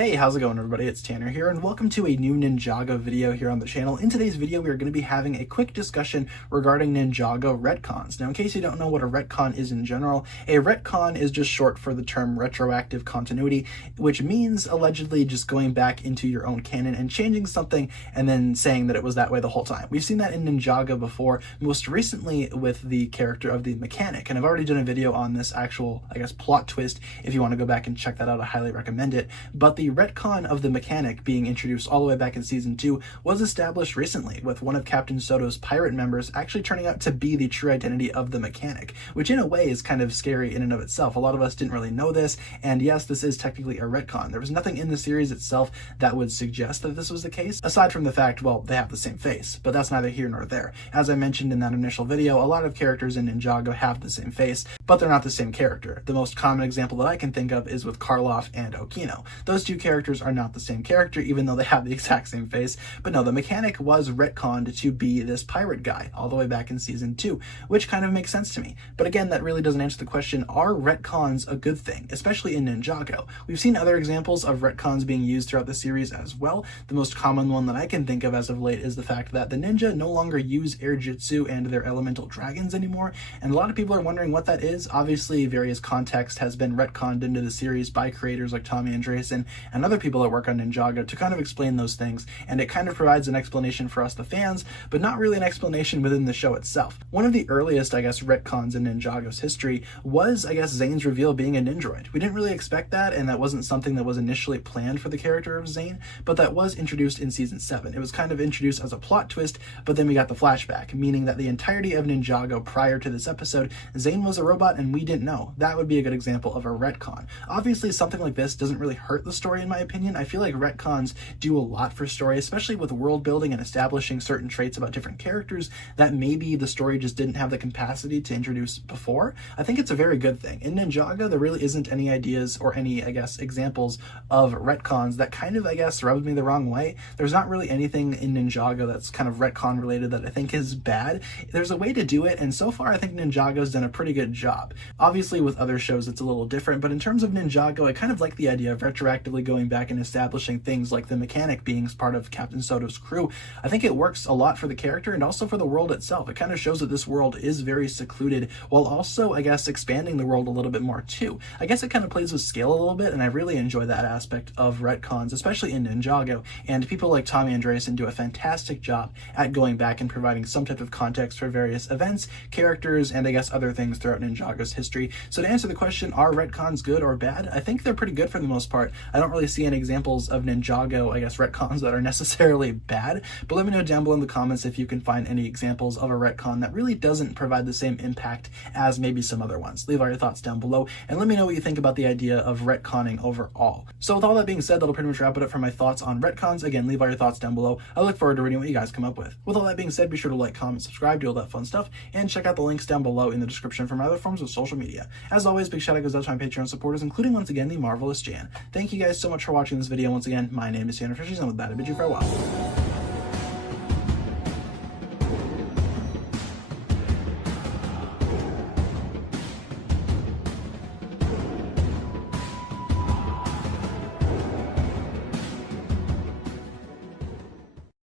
Hey, how's it going everybody? It's Tanner here and welcome to a new Ninjago video here on the channel. In today's video, we are going to be having a quick discussion regarding Ninjago retcons. Now, in case you don't know what a retcon is in general, a retcon is just short for the term retroactive continuity, which means allegedly just going back into your own canon and changing something and then saying that it was that way the whole time. We've seen that in Ninjago before, most recently with the character of the mechanic, and I've already done a video on this actual, plot twist. If you want to go back and check that out, I highly recommend it. But the retcon of the mechanic being introduced all the way back in season 2 was established recently, with one of Captain Soto's pirate members actually turning out to be the true identity of the mechanic, which in a way is kind of scary in and of itself. A lot of us didn't really know this, and yes, this is technically a retcon. There was nothing in the series itself that would suggest that this was the case, aside from the fact, well, they have the same face, but that's neither here nor there. As I mentioned in that initial video, a lot of characters in Ninjago have the same face, but they're not the same character. The most common example that I can think of is with Karloff and Okino. Those two characters are not the same character, even though they have the exact same face. But no, the mechanic was retconned to be this pirate guy all the way back in season 2, which kind of makes sense to me. But again, that really doesn't answer the question, are retcons a good thing, especially in Ninjago? We've seen other examples of retcons being used throughout the series as well. The most common one that I can think of as of late is the fact that the ninja no longer use air jutsu and their elemental dragons anymore, and a lot of people are wondering what that is. Obviously, various context has been retconned into the series by creators like Tommy Andresen and other people that work on Ninjago to kind of explain those things, and it kind of provides an explanation for us, the fans, but not really an explanation within the show itself. One of the earliest, retcons in Ninjago's history was, Zane's reveal being a Ninjroid. We didn't really expect that, and that wasn't something that was initially planned for the character of Zane, but that was introduced in season 7. It was kind of introduced as a plot twist, but then we got the flashback, meaning that the entirety of Ninjago prior to this episode, Zane was a robot and we didn't know. That would be a good example of a retcon. Obviously, something like this doesn't really hurt the story in my opinion. I feel like retcons do a lot for story, especially with world building and establishing certain traits about different characters that maybe the story just didn't have the capacity to introduce before. I think it's a very good thing. In Ninjago, there really isn't any ideas or any, examples of retcons that kind of, rubbed me the wrong way. There's not really anything in Ninjago that's kind of retcon related that I think is bad. There's a way to do it, and so far I think Ninjago's done a pretty good job. Obviously with other shows it's a little different, but in terms of Ninjago, I kind of like the idea of retroactively going back and establishing things like the mechanic being part of Captain Soto's crew. I think it works a lot for the character and also for the world itself. It kind of shows that this world is very secluded, while also, expanding the world a little bit more too. I guess it kind of plays with scale a little bit, and I really enjoy that aspect of retcons, especially in Ninjago, and people like Tommy Andresen do a fantastic job at going back and providing some type of context for various events, characters, and other things throughout Ninjago's history. So to answer the question, are retcons good or bad? I think they're pretty good for the most part. I don't really see any examples of Ninjago, retcons that are necessarily bad, but let me know down below in the comments if you can find any examples of a retcon that really doesn't provide the same impact as maybe some other ones. Leave all your thoughts down below, and let me know what you think about the idea of retconning overall. So with all that being said, that'll pretty much wrap it up for my thoughts on retcons. Again, leave all your thoughts down below. I look forward to reading what you guys come up with. With all that being said, be sure to like, comment, subscribe, do all that fun stuff, and check out the links down below in the description for my other forms of social media. As always, big shout out goes out to my Patreon supporters, including once again the marvelous Jan. Thank you guys so much for watching this video. Once again, my name is TannerFishies, and with that I bid you farewell.